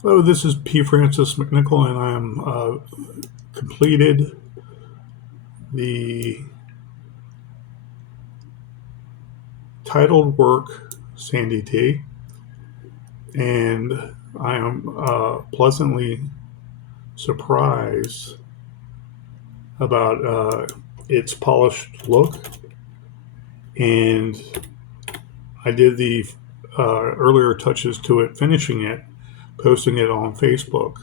Hello, this is P. Francis McNichol, and I am completed the titled work Sandy T, and I am pleasantly surprised about its polished look. And I did the earlier touches to it, finishing it, posting it on Facebook.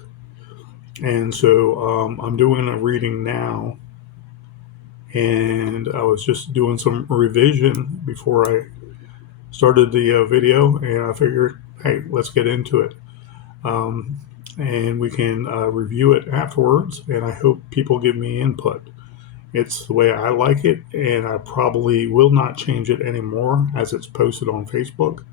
And so I'm doing a reading now, and I was just doing some revision before I started the video, and I figured, hey, let's get into it. Um, and we can review it afterwards, and I hope people give me input. It's the way I like it, and I probably will not change it anymore as it's posted on Facebook.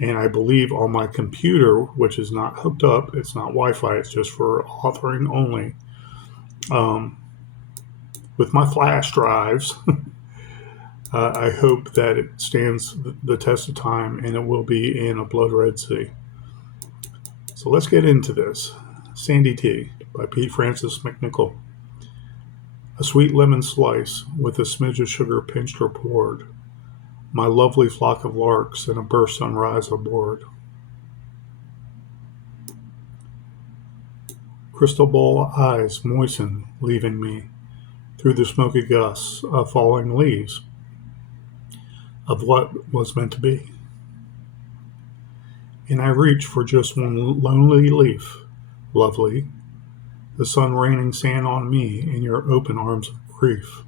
And I believe on my computer, which is not hooked up, it's not Wi Fi, it's just for authoring only. Um, with my flash drives, I hope that it stands the test of time and it will be in a blood red sea. So let's get into this. Sandy Tea by P. Francis McNichol. A sweet lemon slice with a smidge of sugar pinched or poured. My lovely flock of larks and a burst sunrise aboard. Crystal ball eyes moisten, leaving me through the smoky gusts of falling leaves of what was meant to be. And I reach for just one lonely leaf, lovely, the sun raining sand on me in your open arms of grief.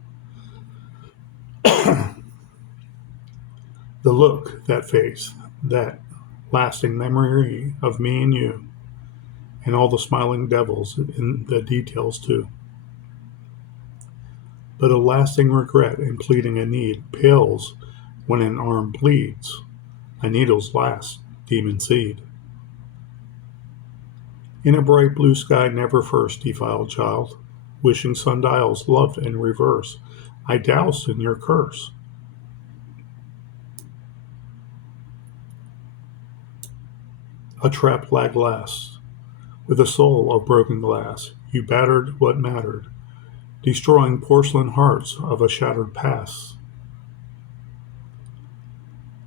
The look, that face, that lasting memory of me and you, and all the smiling devils in the details too. But a lasting regret in pleading a need pales when an arm bleeds, a needle's last demon seed. In a bright blue sky never first defiled child, wishing sundials loved in reverse, I doused in your curse. A trapped laglast, with a soul of broken glass, you battered what mattered, destroying porcelain hearts of a shattered past.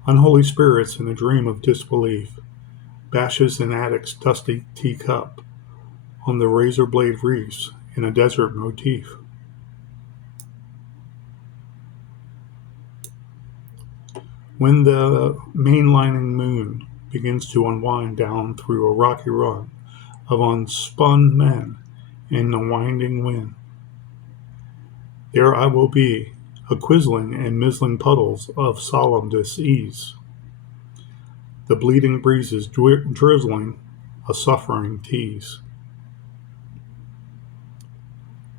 Unholy spirits in a dream of disbelief, bashes an addict's dusty teacup on the razor blade reefs in a desert motif. When the mainlining moon begins to unwind down through a rocky run of unspun men in the winding wind, there I will be, a quizzling and mizzling puddles of solemn dis-ease, the bleeding breezes drizzling a suffering tease.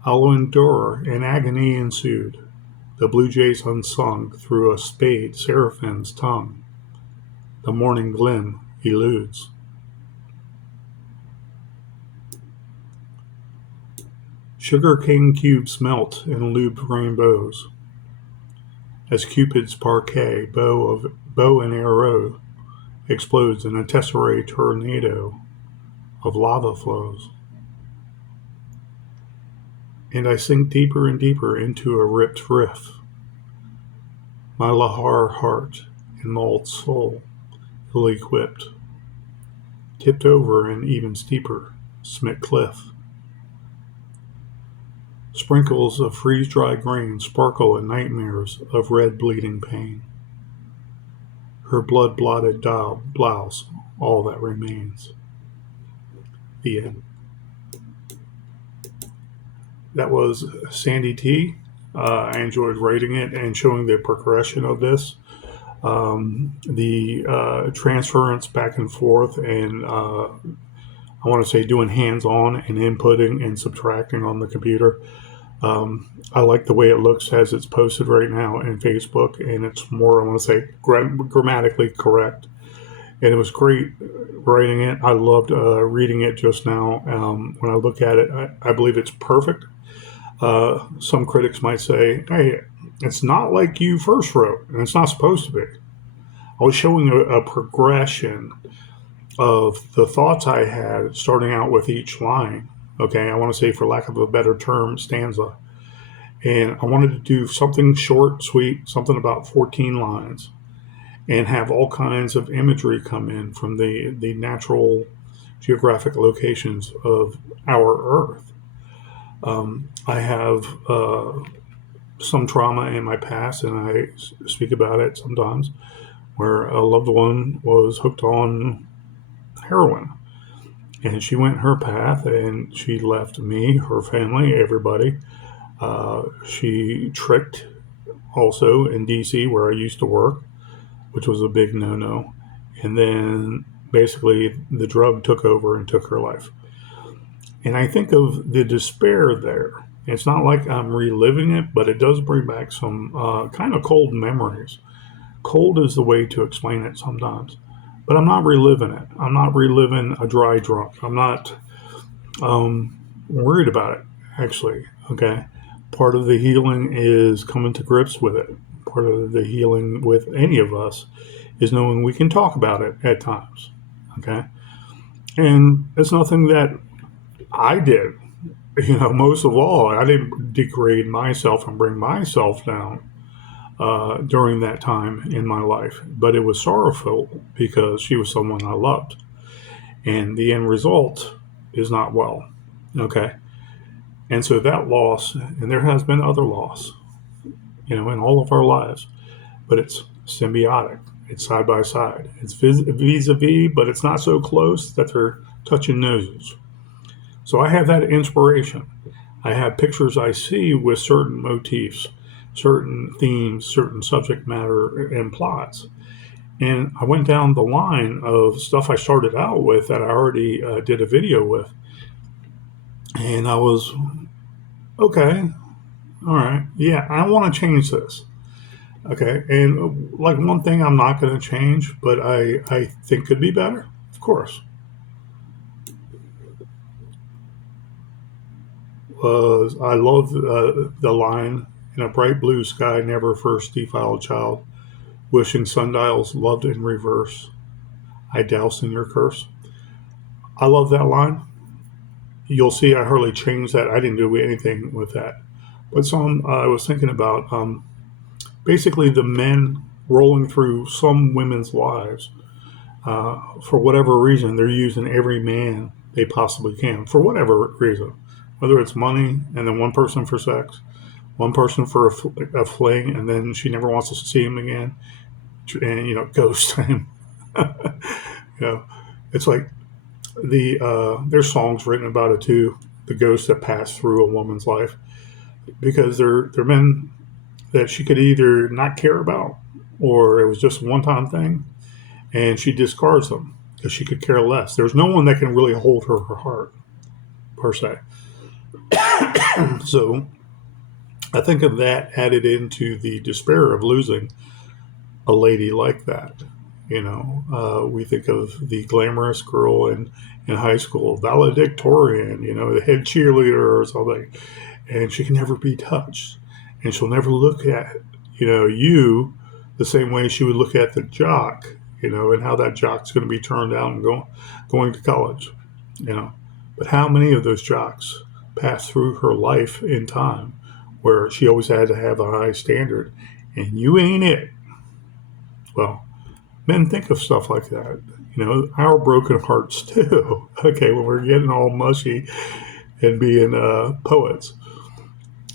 I'll endure, and agony ensued, the blue jays unsung through a spade seraphim's tongue, the morning glim eludes. Sugar cane cubes melt in lubed rainbows, as Cupid's parquet bow and arrow explodes in a tesserae tornado of lava flows. And I sink deeper and deeper into a ripped riff, my lahar heart and mauled soul, ill-equipped, tipped over an even steeper, smit cliff. Sprinkles of freeze-dried grain sparkle in nightmares of red bleeding pain. Her blood-blotted blouse, all that remains. The end. That was Sandy T. I enjoyed writing it and showing the progression of this. The transference back and forth, and I want to say doing hands-on and inputting and subtracting on the computer. I like the way it looks as it's posted right now in Facebook, and it's more, I want to say, grammatically correct. And it was great writing it. I loved reading it just now. When I look at it, I believe it's perfect. Some critics might say, hey, it's not like you first wrote, and it's not supposed to be. I was showing a progression of the thoughts I had starting out with each line. Okay, I want to say, for lack of a better term, stanza. And I wanted to do something short, sweet, something about 14 lines, and have all kinds of imagery come in from the natural geographic locations of our Earth. I have some trauma in my past, and I speak about it sometimes, where a loved one was hooked on heroin. And she went her path, and she left me, her family, everybody. She tricked also in DC, where I used to work, which was a big no-no. And then basically the drug took over and took her life. And I think of the despair there. It's not like I'm reliving it, but it does bring back some kind of cold memories. Cold is the way to explain it sometimes. But I'm not reliving it. I'm not reliving a dry drunk. I'm not worried about it, actually. Okay. Part of the healing is coming to grips with it. Part of the healing with any of us is knowing we can talk about it at times. Okay. And it's nothing that I did. Most of all, I didn't degrade myself and bring myself down during that time in my life. But it was sorrowful because she was someone I loved. And the end result is not well. Okay. And so that loss, and there has been other loss, in all of our lives, but it's symbiotic. It's side by side. It's vis-a-vis, but it's not so close that they're touching noses. So I have that inspiration. I have pictures I see with certain motifs, certain themes, certain subject matter and plots. And I went down the line of stuff I started out with that I already did a video with. And I was, okay, all right, yeah, I want to change this. Okay, and like one thing I'm not going to change, but I think could be better, of course, was I love the line, in a bright blue sky, never first defiled child, wishing sundials loved in reverse, I doused in your curse. I love that line. You'll see I hardly changed that. I didn't do anything with that. But some I was thinking about basically the men rolling through some women's lives. For whatever reason, they're using every man they possibly can, for whatever reason. Whether it's money and then one person for sex, one person for a fling, and then she never wants to see him again, and ghost him. It's like there's songs written about it too. The ghosts that pass through a woman's life, because they're men that she could either not care about, or it was just a one-time thing, and she discards them because she could care less. There's no one that can really hold her heart, per se. So I think of that added into the despair of losing a lady like that. We think of the glamorous girl in high school, valedictorian, the head cheerleader or something, and she can never be touched, and she'll never look at you the same way she would look at the jock, and how that jock's going to be turned out and going to college. But how many of those jocks passed through her life in time where she always had to have a high standard, and you ain't it? Well, men think of stuff like that. Our broken hearts too. Okay, when we're getting all mushy and being poets.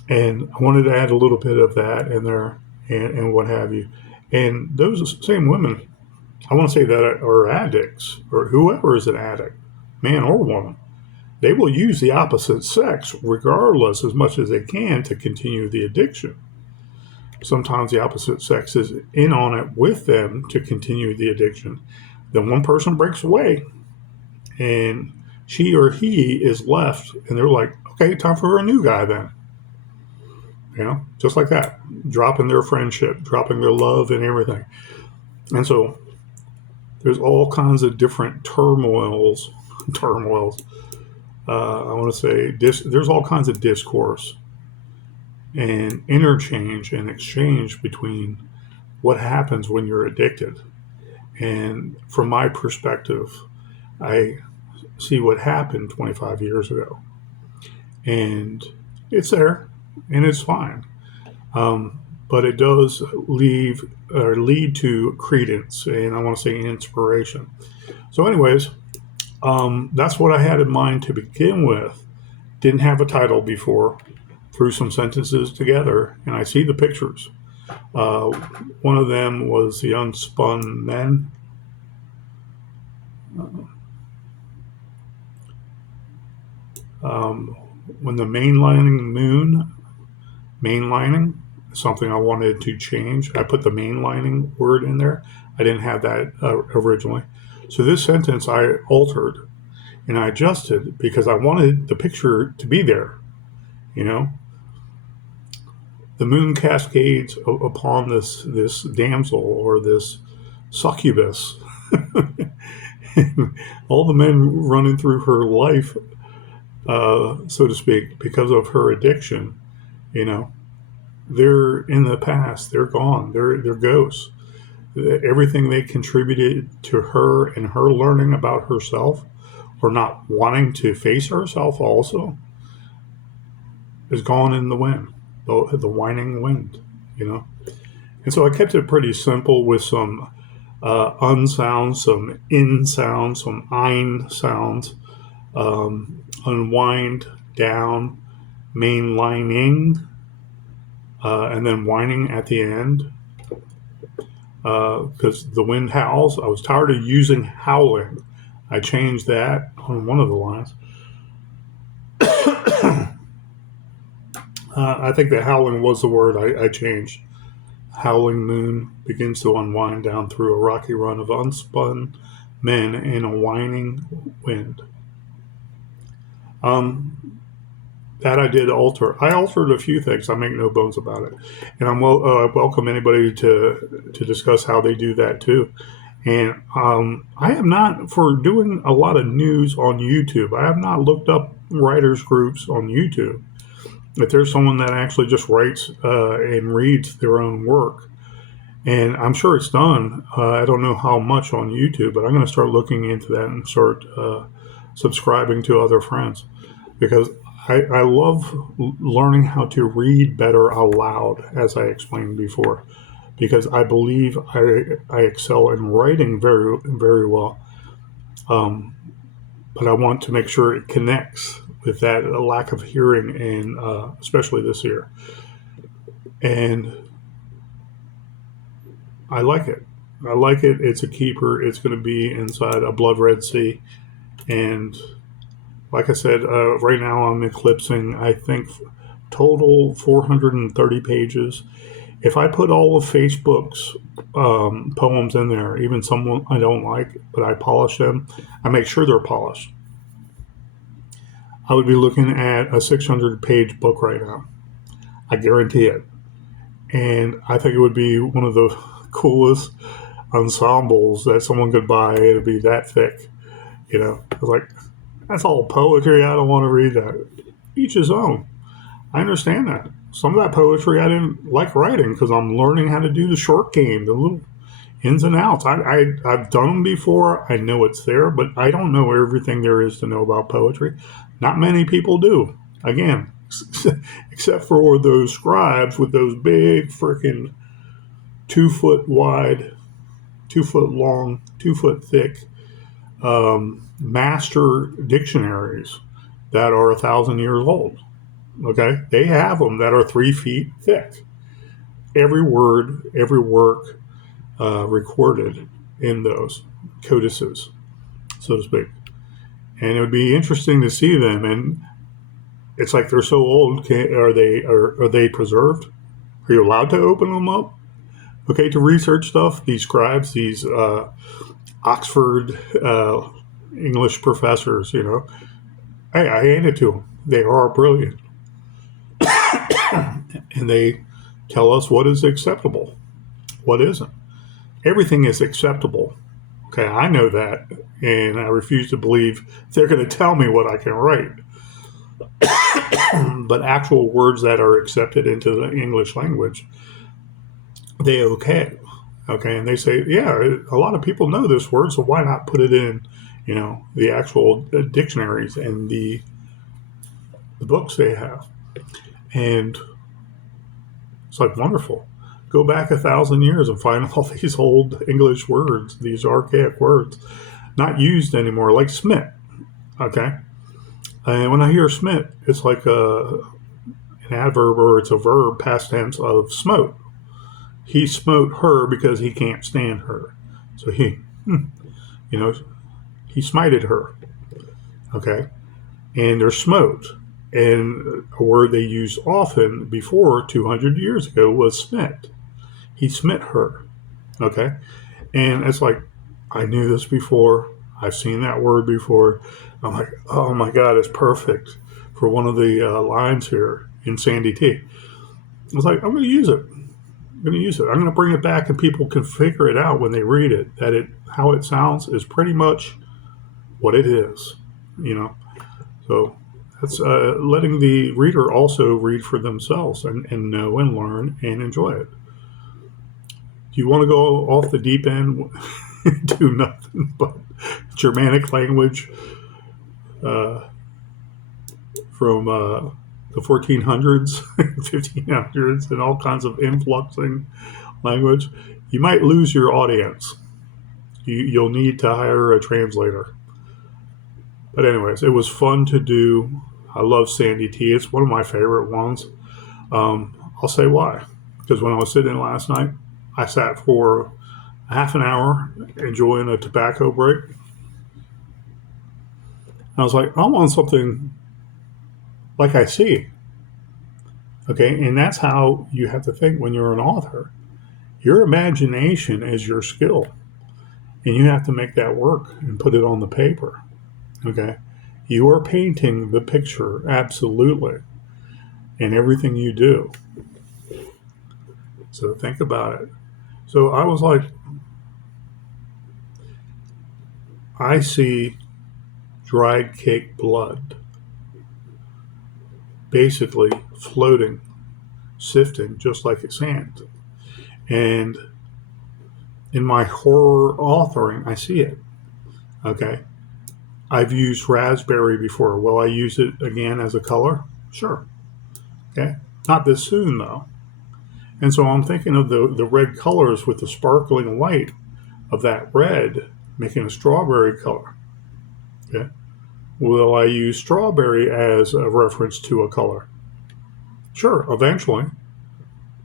And I wanted to add a little bit of that in there, and what have you. And those same women, I want to say, that are addicts, or whoever is an addict, man or woman, they will use the opposite sex regardless as much as they can to continue the addiction. Sometimes the opposite sex is in on it with them to continue the addiction. Then one person breaks away and she or he is left, and they're like, okay, time for a new guy then. Just like that, dropping their friendship, dropping their love and everything. And so there's all kinds of different turmoils. I want to say there's all kinds of discourse and interchange and exchange between what happens when you're addicted. And from my perspective, I see what happened 25 years ago. And it's there, and it's fine. Um, but it does lead to credence, and I want to say inspiration. So, anyways, that's what I had in mind to begin with. Didn't have a title before. Threw some sentences together, and I see the pictures. Uh, One of them was the unspun men. Um, when the mainlining, something I wanted to change. I put the mainlining word in there. I didn't have that originally. So this sentence I altered and I adjusted because I wanted the picture to be there. You know, the moon cascades upon this damsel or this succubus. All the men running through her life, so to speak, because of her addiction. You know, they're in the past. They're gone. They're ghosts. Everything they contributed to her and her learning about herself, or not wanting to face herself, also is gone in the wind, the whining wind. You know, and so I kept it pretty simple with some unsounds, some in sounds, some ein sounds, unwind, down, mainlining, and then whining at the end. Because the wind howls. I was tired of using howling. I changed that on one of the lines. I think that howling was the word I changed. Howling moon begins to unwind down through a rocky run of unspun men in a whining wind. That I did alter. I altered a few things. I make no bones about it, and I welcome anybody to discuss how they do that too. And I am not for doing a lot of news on YouTube. I have not looked up writers groups on YouTube. If there's someone that actually just writes and reads their own work, and I'm sure it's done. I don't know how much on YouTube, but I'm going to start looking into that and start subscribing to other friends because I love learning how to read better aloud, as I explained before, because I believe I excel in writing very, very well. But I want to make sure it connects with that lack of hearing, and especially this year. And I like it. I like it. It's a keeper. It's going to be inside a blood red sea. And like I said, right now I'm eclipsing, I think, total 430 pages. If I put all of Facebook's poems in there, even some I don't like, but I polish them, I make sure they're polished, I would be looking at a 600-page book right now. I guarantee it. And I think it would be one of the coolest ensembles that someone could buy. It would be that thick. You know, I was like, that's all poetry. I don't want to read that. Each his own. I understand that. Some of that poetry I didn't like writing because I'm learning how to do the short game, the little ins and outs. I've done them before. I know it's there, but I don't know everything there is to know about poetry. Not many people do. Again, except for those scribes with those big freaking 2 foot wide, 2 foot long, 2 foot thick master dictionaries that are 1,000 years old. Okay, they have them that are 3 feet thick. Every word, every work recorded in those codices, so to speak. And it would be interesting to see them. And it's like they're so old. Are they preserved? Are you allowed to open them up? Okay, to research stuff. These scribes, these Oxford English professors, you know. Hey, I hand it to them. They are brilliant. And they tell us what is acceptable, what isn't. Everything is acceptable. Okay, I know that, and I refuse to believe they're going to tell me what I can write. But actual words that are accepted into the English language, they okay. Okay, and they say, yeah, a lot of people know this word, so why not put it in the actual dictionaries and the books they have. And it's like wonderful. Go back 1,000 years and find all these old English words, these archaic words, not used anymore, like smit. Okay. And when I hear smit, it's like an adverb, or it's a verb, past tense, of smote. He smote her because he can't stand her. So he smited her. Okay. And they're smote. And a word they used often before 200 years ago was smit. He smit her. Okay. And it's like, I knew this before. I've seen that word before. I'm like, oh my God, it's perfect for one of the lines here in Sandy T. I was like, I'm going to use it. I'm going to bring it back, and people can figure it out when they read it, that how it sounds is pretty much what it is, So that's letting the reader also read for themselves and know and learn and enjoy it. Do you want to go off the deep end? Do nothing but Germanic language from the 1400s, 1500s, and all kinds of influxing language. You might lose your audience. You'll need to hire a translator. But anyways, it was fun to do. I love Sandy T. It's one of my favorite ones. I'll say why. Because when I was sitting last night, I sat for half an hour enjoying a tobacco break. And I was like, I want something like I see. Okay, and that's how you have to think when you're an author. Your imagination is your skill, and you have to make that work and put it on the paper. Okay, you are painting the picture, absolutely, in everything you do. So think about it. So I was like, I see dried cake blood basically floating, sifting, just like it's sand. And in my horror authoring, I see it. Okay. I've used raspberry before. Will I use it again as a color? Sure. Okay. Not this soon, though. And so I'm thinking of the red colors with the sparkling light of that red making a strawberry color. Okay. Will I use strawberry as a reference to a color? Sure, eventually,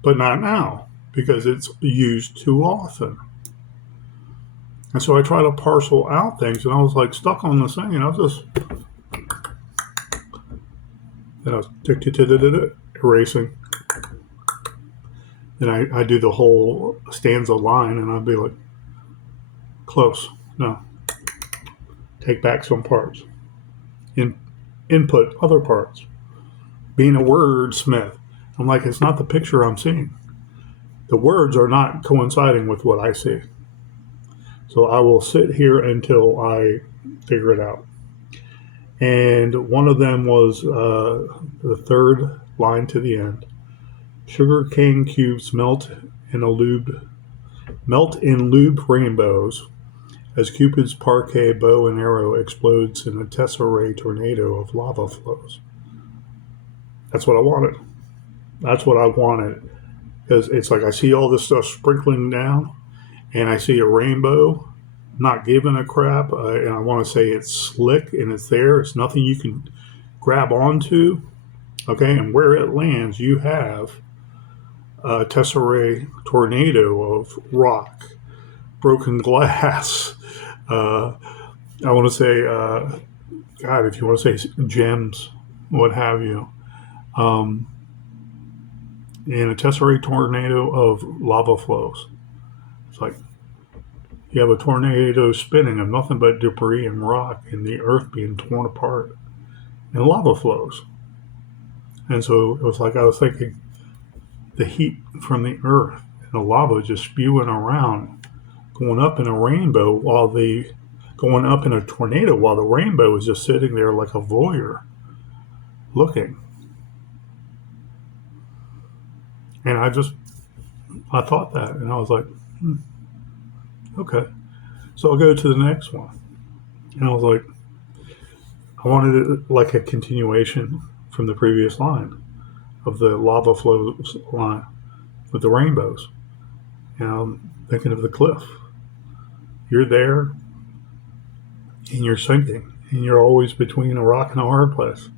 but not now because it's used too often. And so I try to parcel out things, and I was like stuck on this thing, and I was erasing. Then I do the whole stanza line, and I'd be like, close, no, take back some parts, input other parts. Being a wordsmith, I'm like, it's not the picture I'm seeing. The words are not coinciding with what I see. So I will sit here until I figure it out. And one of them was the third line to the end. Sugar cane cubes melt in lube rainbows as Cupid's parquet bow and arrow explodes in a tesserae tornado of lava flows. That's what I wanted. That's what I wanted. Because it's like I see all this stuff sprinkling down, and I see a rainbow, not giving a crap, and I want to say it's slick and it's there. It's nothing you can grab onto. Okay, and where it lands, you have a tesserae tornado of rock, broken glass. I want to say, God, if you want to say gems, what have you. And a tesserae tornado of lava flows. It's like you have a tornado spinning of nothing but debris and rock and the earth being torn apart and lava flows. And so it was like I was thinking the heat from the earth and the lava just spewing around, going up in a rainbow going up in a tornado while the rainbow is just sitting there like a voyeur looking. And I thought that, and I was like, okay. So I'll go to the next one. And I was like, I wanted it like a continuation from the previous line of the lava flows line with the rainbows. And I'm thinking of the cliff. You're there and you're sinking, and you're always between a rock and a hard place.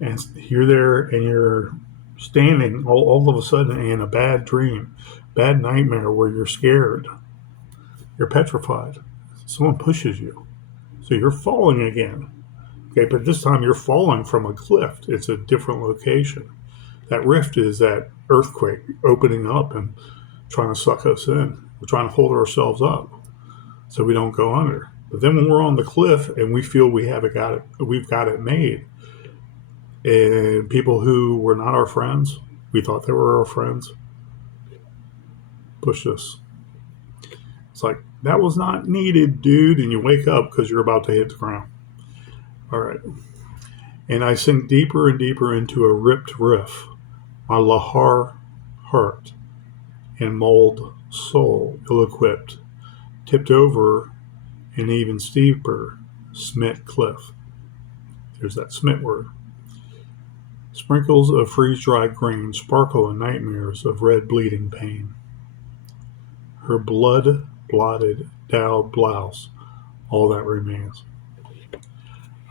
And you're there and you're standing all of a sudden in a bad dream, bad nightmare where you're scared, you're petrified. Someone pushes you. So you're falling again. Okay, but this time you're falling from a cliff. It's a different location. That rift is that earthquake opening up and trying to suck us in. We're trying to hold ourselves up so we don't go under. But then when we're on the cliff and we feel we've got it made, and people who were not our friends, we thought they were our friends, pushed us. It's like, that was not needed, dude. And you wake up because you're about to hit the ground. All right. And I sink deeper and deeper into a ripped riff. My lahar heart and mold soul, ill-equipped, tipped over an even steeper smit cliff. There's that smit word. Sprinkles of freeze-dried grain sparkle in nightmares of red bleeding pain. Her blood-blotted dowed blouse, all that remains.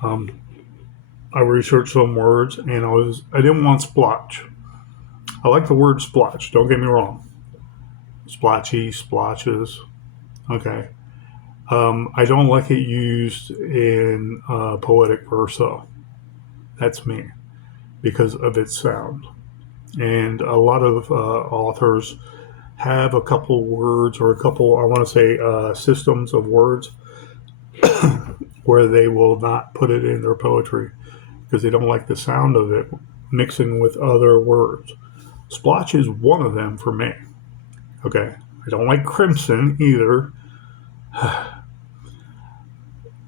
I researched some words, and I didn't want splotch. I like the word splotch, don't get me wrong. Splotchy, splotches, okay. I don't like it used in poetic verse, though. That's me, because of its sound. And a lot of authors have a couple words or a couple, I want to say, systems of words where they will not put it in their poetry because they don't like the sound of it mixing with other words. Splotch is one of them for me. Okay. I don't like crimson either.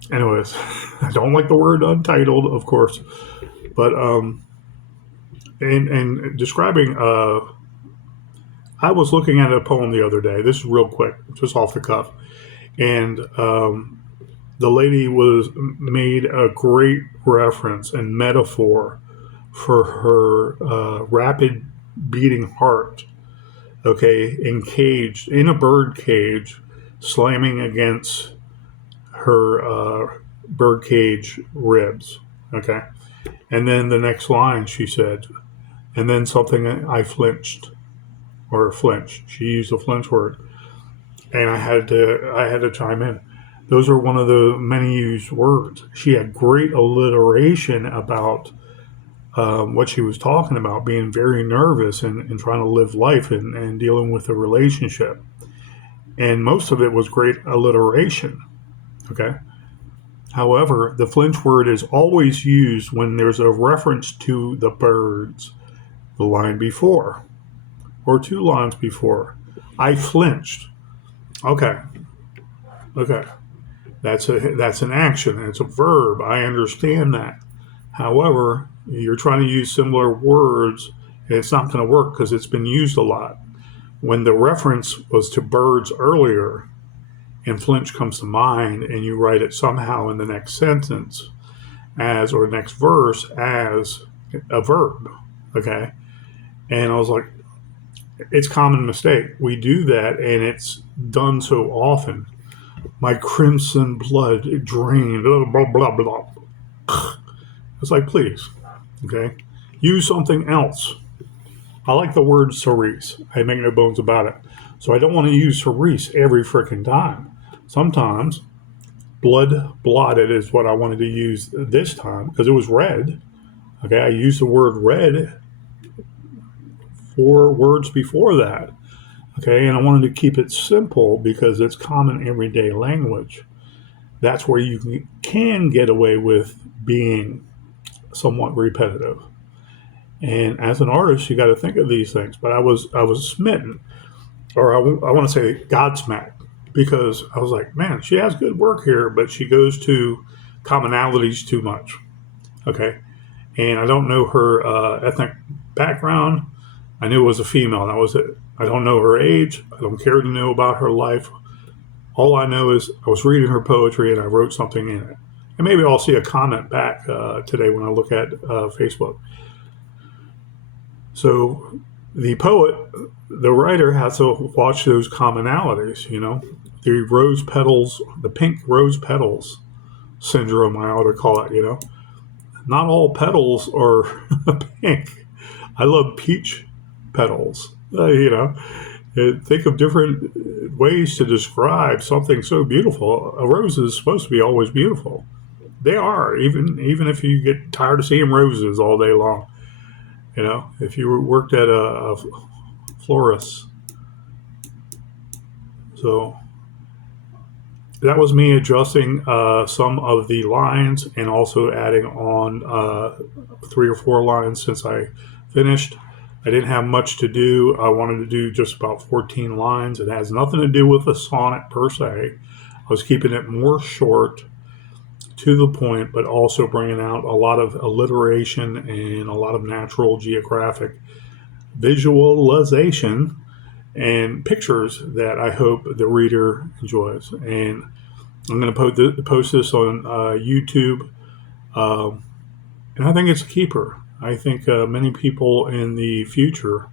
Anyways, I don't like the word untitled, of course. But and describing I was looking at a poem the other day. This is real quick, just off the cuff. And the lady made a great reference and metaphor for her rapid beating heart, okay, encaged in a bird cage, slamming against her bird cage ribs, okay. And then the next line she said, and then something I flinched, or flinch. She used a flinch word, and I had to chime in. Those are one of the many used words. She had great alliteration about what she was talking about, being very nervous and trying to live life and dealing with a relationship. And most of it was great alliteration, okay? However, the flinch word is always used when there's a reference to the birds, the line before, or two lines before. I flinched. Okay. That's an action. It's a verb. I understand that. However, you're trying to use similar words, and it's not going to work because it's been used a lot. When the reference was to birds earlier, and flinch comes to mind, and you write it somehow in the next sentence or next verse as a verb, okay? And I was like, it's a common mistake. We do that, and it's done so often. My crimson blood drained, blah, blah, blah. It's like, please, okay? Use something else. I like the word cerise. I make no bones about it. So I don't want to use cerise every freaking time. Sometimes blood blotted is what I wanted to use this time because it was red. Okay, I used the word red 4 words before that. Okay, and I wanted to keep it simple because it's common everyday language. That's where you can get away with being somewhat repetitive. And as an artist, you got to think of these things. But I was smitten, or I want to say godsmacked, because I was like, man, she has good work here, but she goes to commonalities too much. Okay, and I don't know her ethnic background. I knew it was a female. That was it. I don't know her age. I don't care to know about her life. All I know is I was reading her poetry and I wrote something in it. And maybe I'll see a comment back today when I look at Facebook. So the poet, the writer, has to watch those commonalities, the rose petals, the pink rose petals syndrome, I ought to call it. Not all petals are pink. I love peach petals, Think of different ways to describe something so beautiful. A rose is supposed to be always beautiful. They are, even if you get tired of seeing roses all day long. If you worked at a florist. So that was me adjusting some of the lines and also adding on 3 or 4 lines since I finished. I didn't have much to do. I wanted to do just about 14 lines. It has nothing to do with a sonnet per se. I was keeping it more short, to the point, but also bringing out a lot of alliteration and a lot of natural geographic visualization and pictures that I hope the reader enjoys. And I'm going to post this on YouTube, and I think it's a keeper. I think many people in the future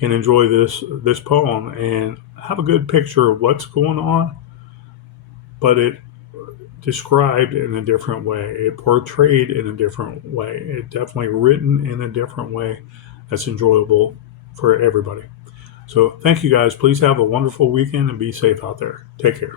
can enjoy this poem and have a good picture of what's going on, but it described in a different way. It portrayed in a different way. It definitely written in a different way that's enjoyable for everybody. So thank you guys. Please have a wonderful weekend and be safe out there. Take care.